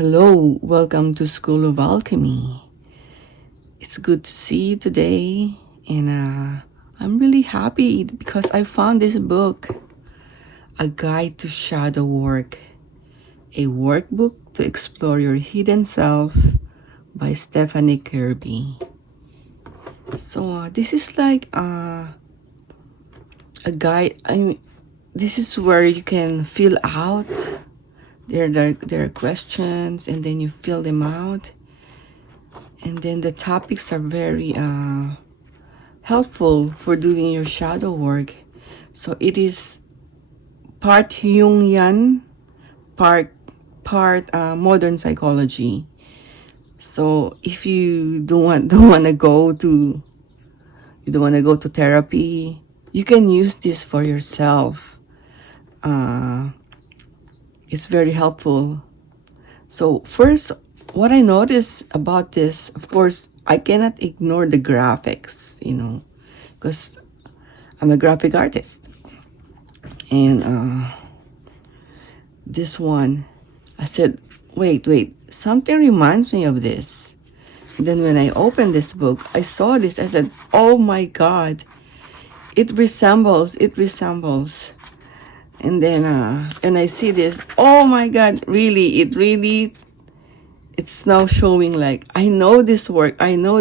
Hello, welcome to School of Alchemy. It's good to see you today, and I'm really happy because I found this book, A Guide to Shadow Work, a workbook to explore your hidden self by Stephanie Kirby. So this is like a guide. This is where you can fill out. There are questions, and then you fill them out. And then the topics are very helpful for doing your shadow work. So it is part Jungian, part modern psychology. So if you don't want to go to therapy, you can use this for yourself. It's very helpful. So first, what I noticed about this, of course, I cannot ignore the graphics, because I'm a graphic artist. And this one, I said, wait, something reminds me of this. And then when I opened this book, I saw this. I said, oh my God, it resembles. And then, and I see this, oh my God, it's now showing like, I know this work. I know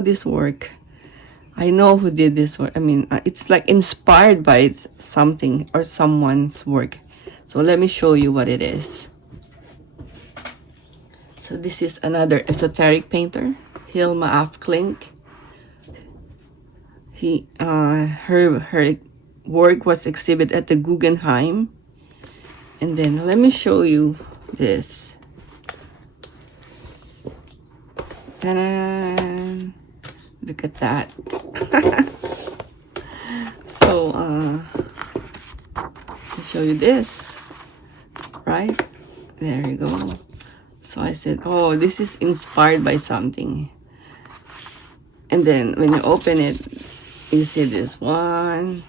who did this work. I mean, it's like inspired by something or someone's work. So let me show you what it is. So this is another esoteric painter, Hilma af Klint. Her work was exhibited at the Guggenheim. And then let me show you this. Ta-da! Look at that. So, I'll show you this. Right? There you go. So I said, oh, this is inspired by something. And then when you open it, you see this one.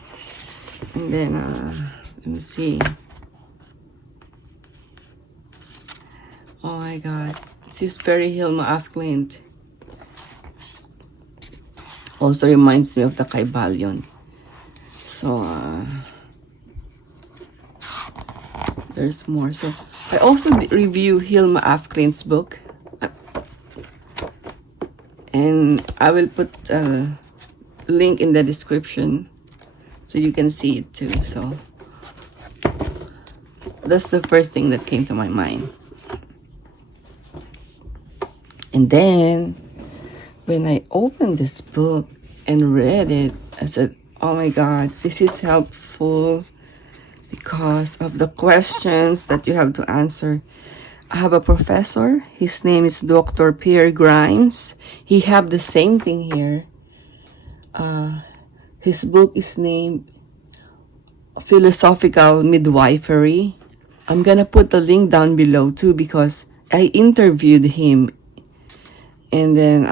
And then, let me see. Oh my God. This is very Hilma af Klint. Also reminds me of the Kybalion. So, there's more. So, I also review Hilma af Klint's book. And I will put a link in the description so you can see it too. So, that's the first thing that came to my mind. And then, when I opened this book and read it, I said, oh my God, this is helpful because of the questions that you have to answer. I have a professor. His name is Dr. Pierre Grimes. He have the same thing here. His book is named Philosophical Midwifery. I'm gonna put the link down below too because I interviewed him. And then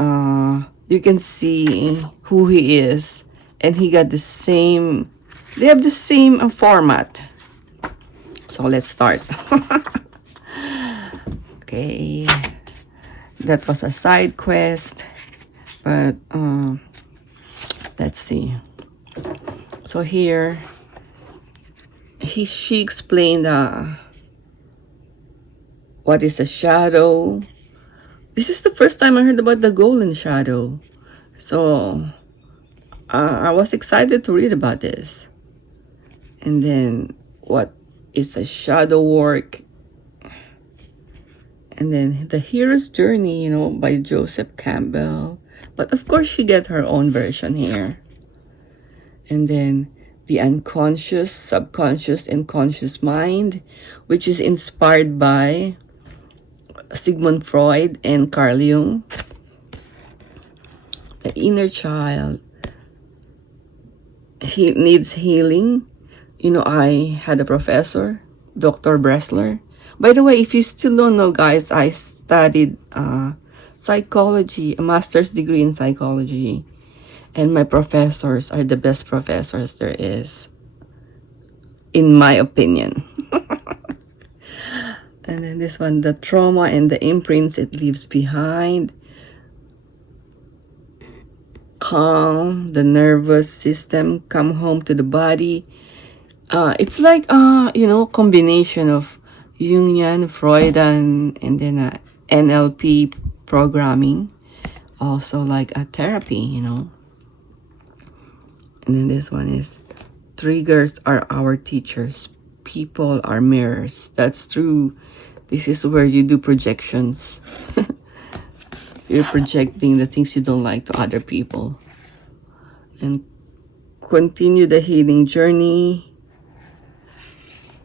you can see who he is. And he got the same, they have the same format. So let's start. Okay. That was a side quest. But let's see. So here, she explained what is a shadow. This is the first time I heard about the golden shadow. So, I was excited to read about this. And then, what is a shadow work? And then, The Hero's Journey, by Joseph Campbell. But of course, she get her own version here. And then, The Unconscious, Subconscious, and Conscious Mind, which is inspired by Sigmund Freud and Carl Jung. The Inner Child, he needs healing. I had a professor, Dr. Bressler. By the way, if you still don't know, guys, I studied psychology, a master's degree in psychology. And my professors are the best professors there is, in my opinion. And then this one, the trauma and the imprints it leaves behind. Calm the nervous system, come home to the body. It's like combination of Jungian, Freudian, and then NLP programming, also like a therapy, And then this one is triggers are our teachers, people are mirrors. That's true. This is where you do projections. You're projecting the things you don't like to other people. And continue the healing journey.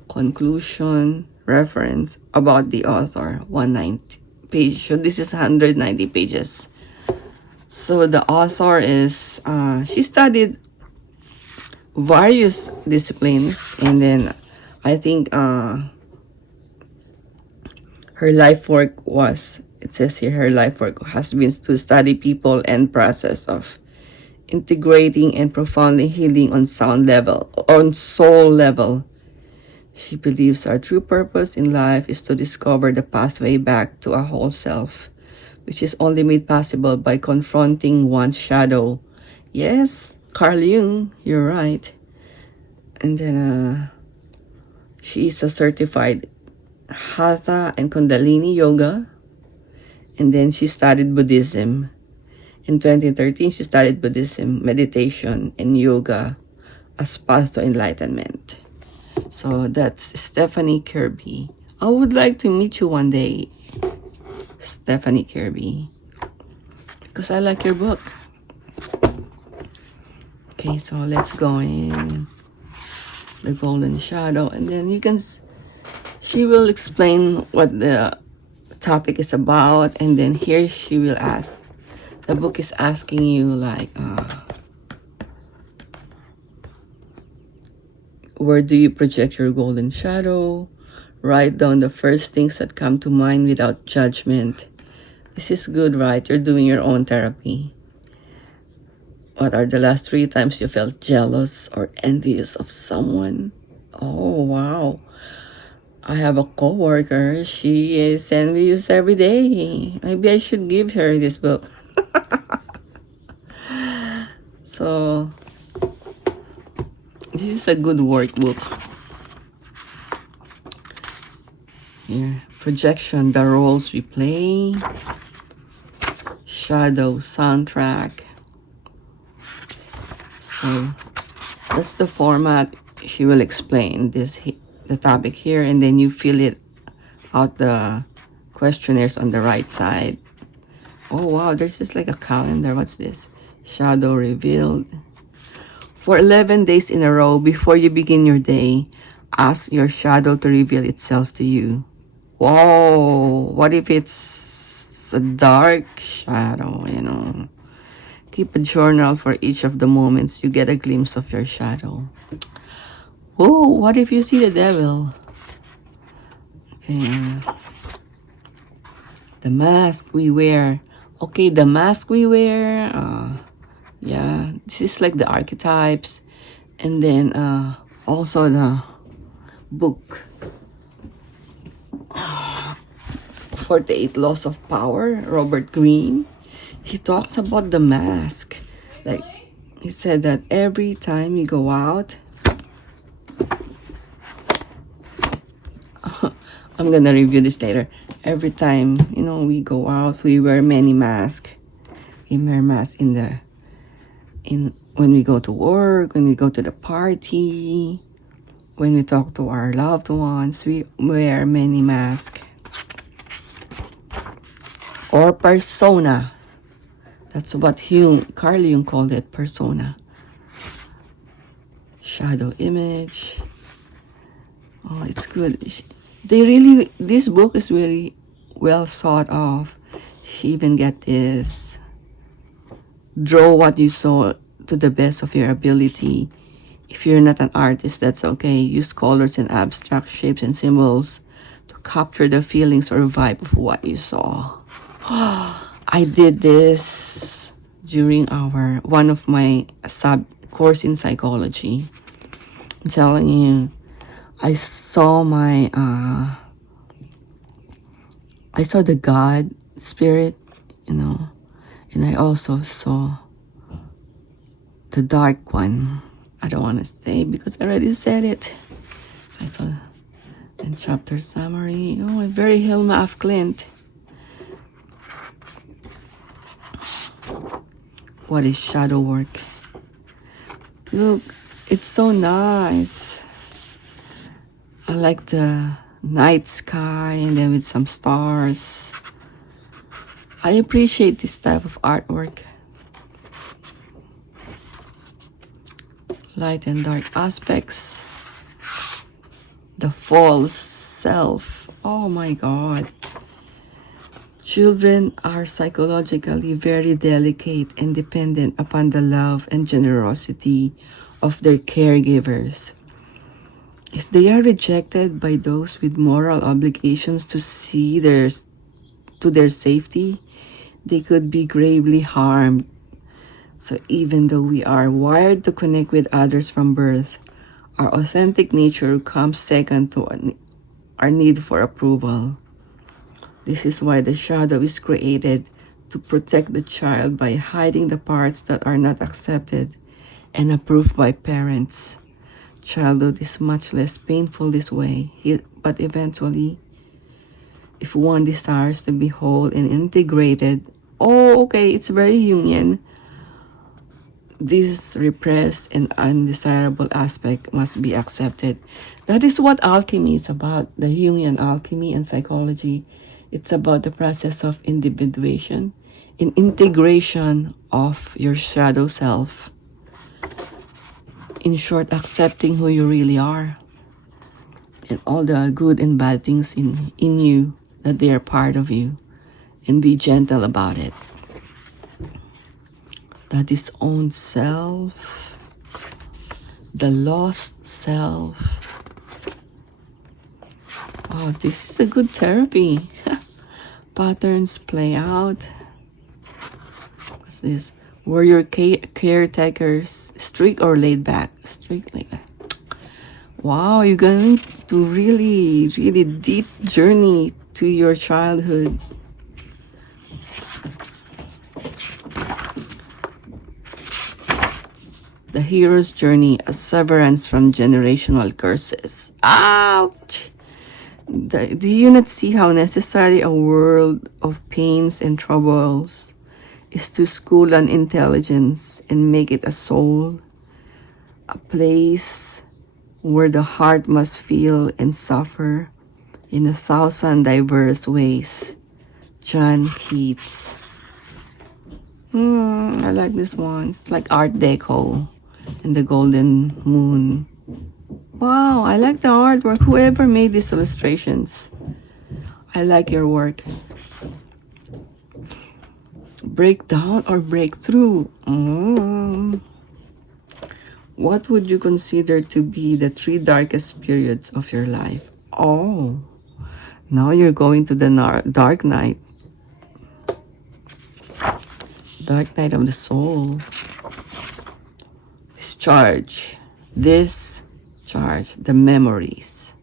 Conclusion, reference about the author, 190 page. So this is 190 pages. So the author is, she studied various disciplines, and then I think her life work was, it says here, her life work has been to study people and process of integrating and profoundly healing on soul level. She believes our true purpose in life is to discover the pathway back to a whole self, which is only made possible by confronting one's shadow. Yes, Carl Jung, you're right. And then she is a certified Hatha and Kundalini yoga. And then she studied Buddhism. In 2013, she studied Buddhism, meditation, and yoga as path to enlightenment. So that's Stephanie Kirby. I would like to meet you one day, Stephanie Kirby, because I like your book. Okay, so let's go in the golden shadow, and then she will explain what the topic is about, and then here she will ask. The book is asking you like, where do you project your golden shadow? Write down the first things that come to mind without judgment. This is good, right? You're doing your own therapy. What are the last 3 times you felt jealous or envious of someone? Oh, wow. I have a coworker. She is envious every day. Maybe I should give her this book. So, this is a good workbook. Here, projection, the roles we play. Shadow soundtrack. So, that's the format. She will explain the topic here, and then you fill it out, the questionnaires on the right side. Oh wow, there's just like a calendar. What's this? Shadow revealed. For 11 days in a row before you begin your day, ask your shadow to reveal itself to you. Whoa, what if it's a dark shadow, Keep a journal for each of the moments you get a glimpse of your shadow. Whoa, what if you see the devil? Okay. The mask we wear. Okay, the mask we wear. Yeah, this is like the archetypes. And then also the book. 48 Laws of Power, Robert Greene. He talks about the mask. Like, he said that every time you go out, I'm gonna review this later. Every time, we go out, we wear many masks. We wear masks when we go to work, when we go to the party, when we talk to our loved ones, we wear many masks. Or persona. That's what Carl Jung called it, persona. Shadow image. Oh, it's good. This book is very well thought of. She even get this. Draw what you saw to the best of your ability. If you're not an artist, that's okay. Use colors and abstract shapes and symbols to capture the feelings or vibe of what you saw. I did this during one of my sub-course in psychology. I'm telling you, I saw my I saw the God spirit, and I also saw the dark one. I don't want to say because I already said it. I saw in chapter summary. Oh, very Hilma of Klint. What is shadow work? Look, it's so nice. I like the night sky and then with some stars. I appreciate this type of artwork. Light and dark aspects. The false self. Oh my God. Children are psychologically very delicate and dependent upon the love and generosity of their caregivers. If they are rejected by those with moral obligations to see to their safety, they could be gravely harmed. So even though we are wired to connect with others from birth, our authentic nature comes second to our need for approval. This is why the shadow is created, to protect the child by hiding the parts that are not accepted and approved by parents. Childhood is much less painful this way, but eventually, if one desires to be whole and integrated, it's very Jungian. This repressed and undesirable aspect must be accepted. That is what alchemy is about, the Jungian alchemy and psychology. It's about the process of individuation and integration of your shadow self. In short, accepting who you really are and all the good and bad things in you, that they are part of you, and be gentle about it. That is own self, the lost self. Wow, this is a good therapy. Patterns play out. What's this? Were your caretakers strict or laid back? Strict, like that. Wow, you're going to really, really deep journey to your childhood. The hero's journey, a severance from generational curses. Ouch! Do you not see how necessary a world of pains and troubles is to school an intelligence and make it a soul, a place where the heart must feel and suffer in 1,000 diverse ways? John Keats. I like this one. It's like Art Deco and the golden moon. Wow, I like the artwork. Whoever made these illustrations, I like your work. Break down or break through. What would you consider to be the 3 darkest periods of your life? Oh, now you're going to the dark night. Dark night of the soul. Discharge. The memories.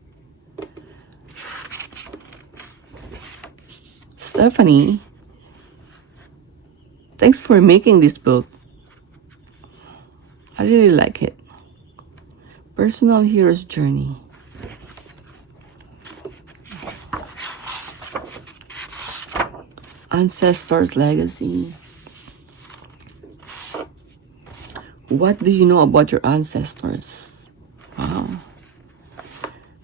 Stephanie, thanks for making this book. I really like it. Personal hero's journey. Ancestors' legacy. What do you know about your ancestors? Wow.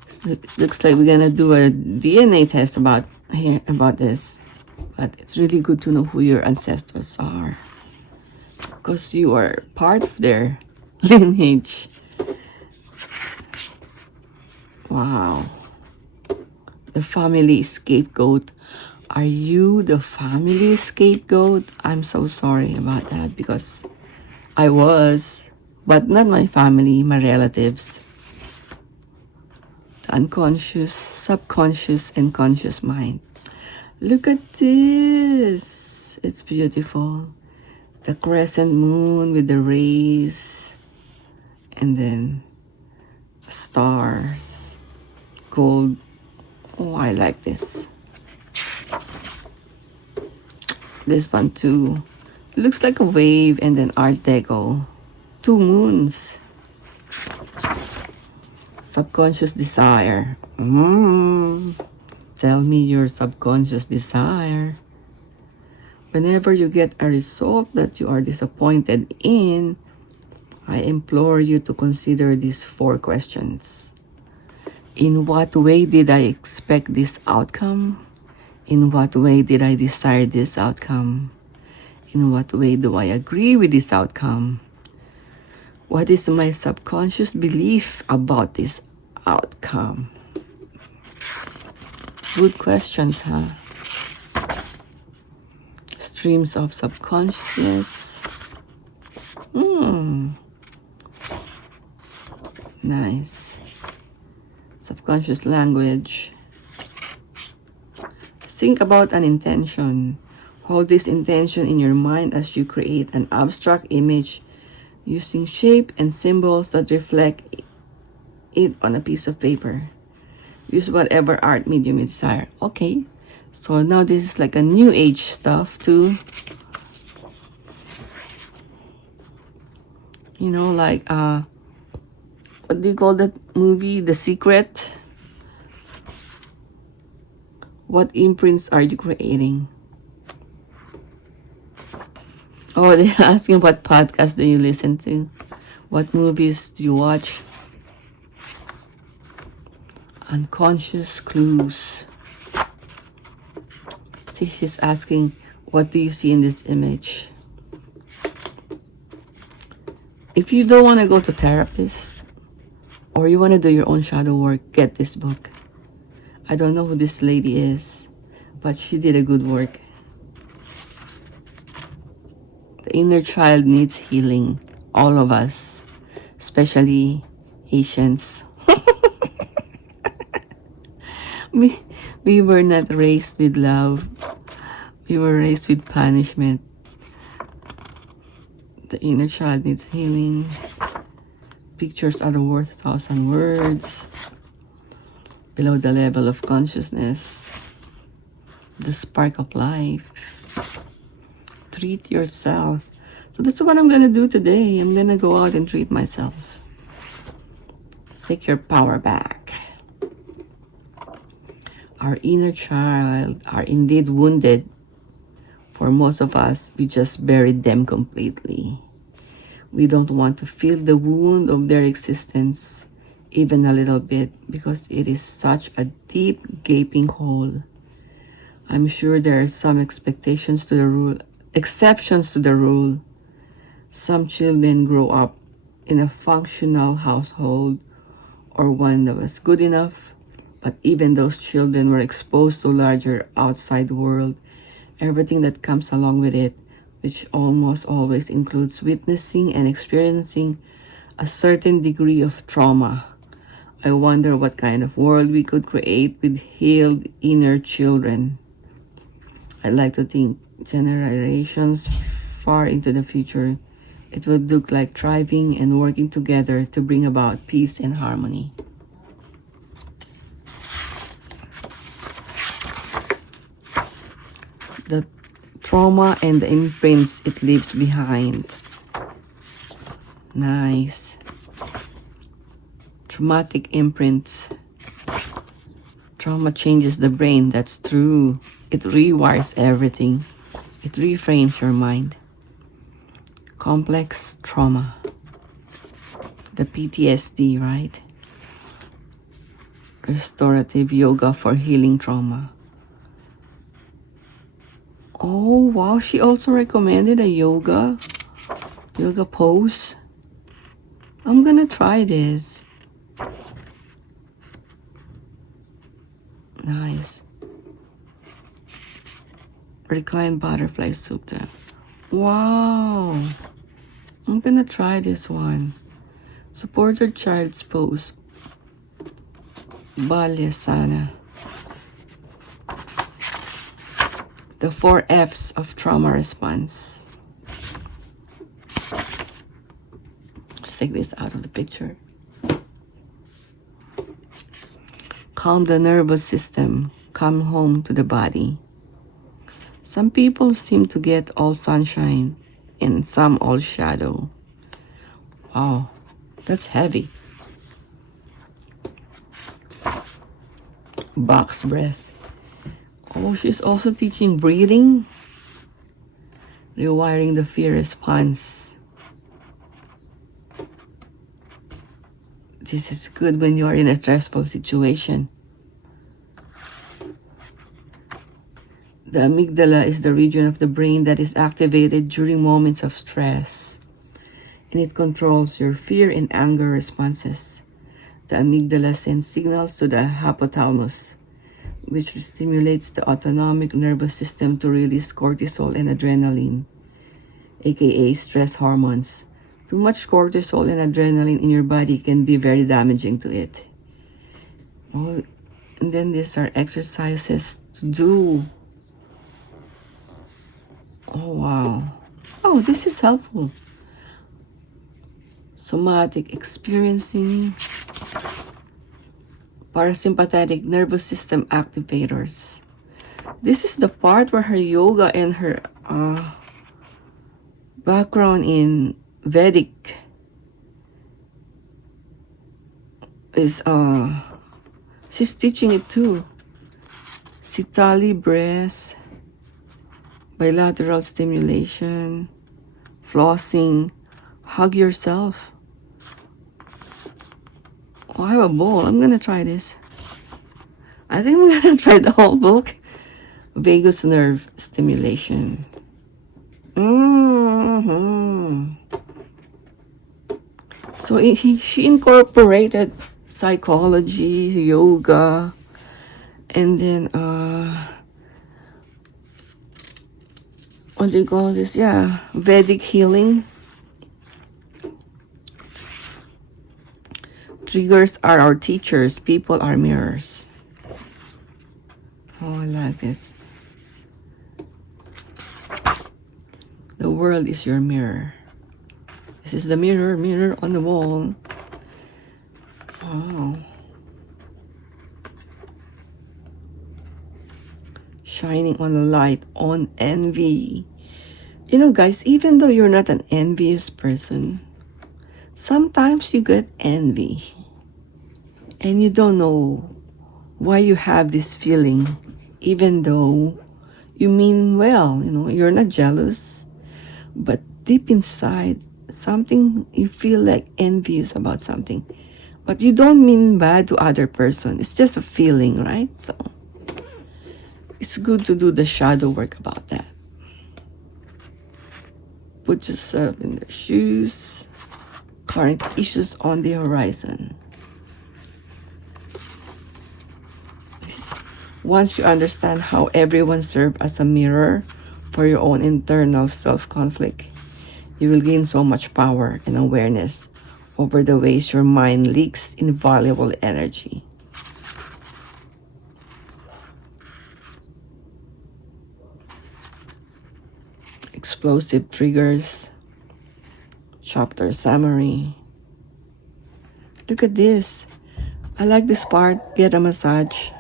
So looks like we're gonna do a DNA test about this. But it's really good to know who your ancestors are, because you are part of their lineage. Wow. The family scapegoat. Are you the family scapegoat? I'm so sorry about that, because I was, but not my family, my relatives. The unconscious, subconscious, and conscious mind. Look at this. It's beautiful. The crescent moon with the rays, and then stars, gold. Oh, I like this. This one too. It looks like a wave and then Art Deco. 2 moons. Subconscious desire. Tell me your subconscious desire. Whenever you get a result that you are disappointed in, I implore you to consider these 4 questions. In what way did I expect this outcome? In what way did I desire this outcome? In what way do I agree with this outcome? What is my subconscious belief about this outcome? Good questions, huh? Streams of subconsciousness. Nice. Subconscious language. Think about an intention. Hold this intention in your mind as you create an abstract image using shape and symbols that reflect it on a piece of paper. Use whatever art medium you desire. Okay, so now this is like a new age stuff too. You know, like what do you call that movie? The Secret? What imprints are you creating? Oh, they're asking what podcast do you listen to? What movies do you watch? Unconscious clues. See, she's asking, what do you see in this image? If you don't want to go to therapist, or you want to do your own shadow work, get this book. I don't know who this lady is, but she did a good work. The inner child needs healing. All of us, especially Asians. We were not raised with love. We were raised with punishment. The inner child needs healing. Pictures are worth 1,000 words. Below the level of consciousness, the spark of life. Treat yourself. So that's what I'm gonna do today. I'm gonna go out and treat myself. Take your power back. Our inner child are indeed wounded. For most of us, we just buried them completely. We don't want to feel the wound of their existence, even a little bit, because it is such a deep, gaping hole. I'm sure there are some exceptions to the rule. Some children grow up in a functional household or one that was good enough, but even those children were exposed to larger outside world, everything that comes along with it, which almost always includes witnessing and experiencing a certain degree of trauma. I wonder what kind of world we could create with healed inner children. I'd like to think generations far into the future, it would look like thriving and working together to bring about peace and harmony. The trauma and the imprints it leaves behind. Nice. Traumatic imprints. Trauma changes the brain, that's true. It rewires everything. It reframes your mind. Complex trauma. The PTSD, right? Restorative yoga for healing trauma. Oh, wow. She also recommended a yoga pose. I'm gonna try this. Nice. Reclined butterfly supta. Wow. I'm gonna try this one. Support your child's pose. Balyasana. The 4 F's of trauma response. Let's take this out of the picture. Calm the nervous system. Come home to the body. Some people seem to get all sunshine and some all shadow. Wow, that's heavy. Box breath. Oh, she's also teaching breathing. Rewiring the fear response. This is good when you are in a stressful situation. The amygdala is the region of the brain that is activated during moments of stress, and it controls your fear and anger responses. The amygdala sends signals to the hypothalamus, which stimulates the autonomic nervous system to release cortisol and adrenaline, aka stress hormones. Too much cortisol and adrenaline in your body can be very damaging to it. Oh, and then these are exercises to do. Oh, wow. Oh, this is helpful. Somatic experiencing. Parasympathetic nervous system activators. This is the part where her yoga and her background in Vedic is she's teaching it too. Sitali breath, bilateral stimulation, flossing, hug yourself. Oh, I have a bowl. I'm gonna try this. I think I'm gonna try the whole book. Vagus nerve stimulation. So she incorporated psychology, yoga, and then what do you call this? Yeah, Vedic healing. Triggers are our teachers. People are mirrors. Oh, I like this. The world is your mirror. This is the mirror on the wall. Oh. Shining on the light on envy. You know, guys, even though you're not an envious person, sometimes you get envy. And you don't know why you have this feeling, even though you mean well, you know, you're not jealous. But deep inside, something, you feel like envious about something. But you don't mean bad to other person. It's just a feeling, right? So it's good to do the shadow work about that. Put yourself in their shoes. Current issues on the horizon. Once you understand how everyone serves as a mirror for your own internal self-conflict, you will gain so much power and awareness over the ways your mind leaks invaluable energy. Explosive triggers. Chapter summary. Look at this. I like this part. Get a massage.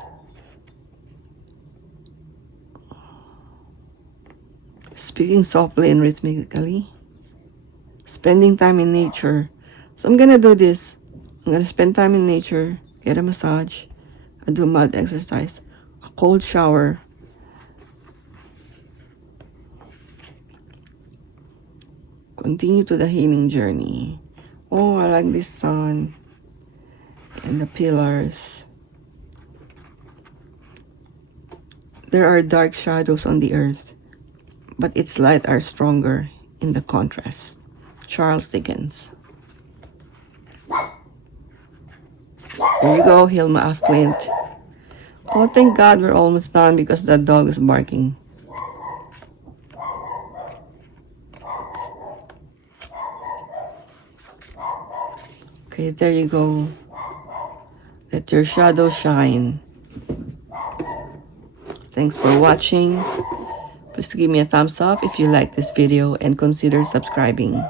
Speaking softly and rhythmically. Spending time in nature. So I'm gonna do this. I'm gonna spend time in nature, get a massage, and do a mild exercise, a cold shower. Continue to the healing journey. Oh, I like this sun and the pillars. There are dark shadows on the earth, but its light are stronger in the contrast. Charles Dickens. There you go, Hilma of Klint. Oh, thank God we're almost done because that dog is barking. Okay, there you go. Let your shadow shine. Thanks for watching. Please give me a thumbs up if you like this video and consider subscribing.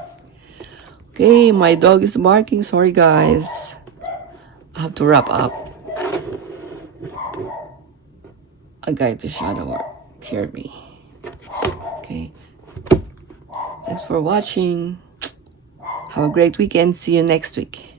Okay, my dog is barking. Sorry, guys. I have to wrap up. A guide to shadow work. Kirby. Okay. Thanks for watching. Have a great weekend. See you next week.